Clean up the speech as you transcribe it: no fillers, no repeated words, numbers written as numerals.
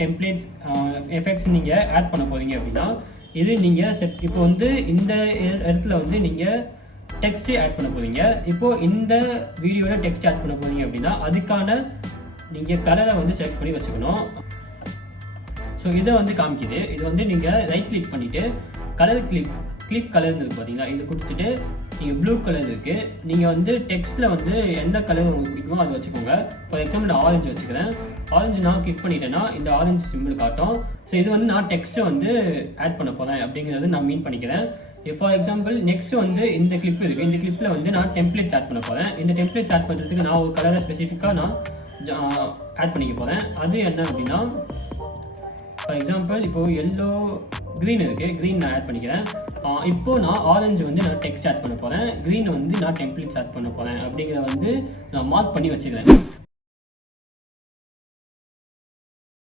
Templates effects நீங்கள் add பண்ண போகிறீங்க அப்படின்னா இது நீங்கள் இப்போ வந்து இந்த இடத்துல வந்து நீங்கள் டெக்ஸ்ட்டு ஆட் பண்ண போகிறீங்க. இப்போது இந்த வீடியோவில் டெக்ஸ்ட் ஆட் பண்ண போகிறீங்க அப்படின்னா அதுக்கான நீங்கள் கலரை வந்து செலக்ட் பண்ணி வச்சுக்கணும். ஸோ இதை வந்து காமிக்குது. இது வந்து நீங்கள் ரைட் கிளிக் பண்ணிவிட்டு கலர் கிளிக் கலர் இருக்குது பார்த்தீங்களா, இது கொடுத்துட்டு நீங்கள் ப்ளூ கலர் இருக்குது. நீங்கள் வந்து டெக்ஸ்ட்டில் வந்து என்ன கலர் உங்களுக்கு பிடிக்குமோ அதை வச்சுக்கோங்க. ஃபார் எக்ஸாம்பிள் நான் ஆரஞ்சு வச்சுக்கிறேன். ஆரஞ்சு நான் கிளிக் பண்ணிட்டேன்னா இந்த ஆரஞ்சு சிம்பிள் காட்டும். ஸோ இது வந்து நான் டெக்ஸ்ட்டை வந்து ஆட் பண்ண போகிறேன் அப்படிங்கிறது நான் மீன் பண்ணிக்கிறேன். ஃபார் எக்ஸாம்பிள் நெக்ஸ்ட்டு வந்து இந்த கிளிப் இருக்குது. இந்த கிளிப்பில் வந்து நான் டெம்ப்ளேட்ஸ் ஆட் பண்ண போகிறேன். இந்த டெம்ப்ளேட்ஸ் ஆட் பண்ணுறதுக்கு நான் ஒரு கலரை ஸ்பெசிஃபிக்காக நான் ஆட் பண்ணிக்க போகிறேன். அது என்ன அப்படின்னா ஃபார் எக்ஸாம்பிள் இப்போது எல்லோ க்ரீன் இருக்குது, க்ரீன் நான் ஆட் பண்ணிக்கிறேன். இப்போது நான் ஆரஞ்சு வந்து நான் டெக்ஸ்ட் ஆட் பண்ண போகிறேன், க்ரீன் வந்து நான் டெம்ப்ளேட்ஸ் ஆட் பண்ண போகிறேன் அப்படிங்கிறத வந்து நான் மார்க் பண்ணி வச்சுக்கிறேன்.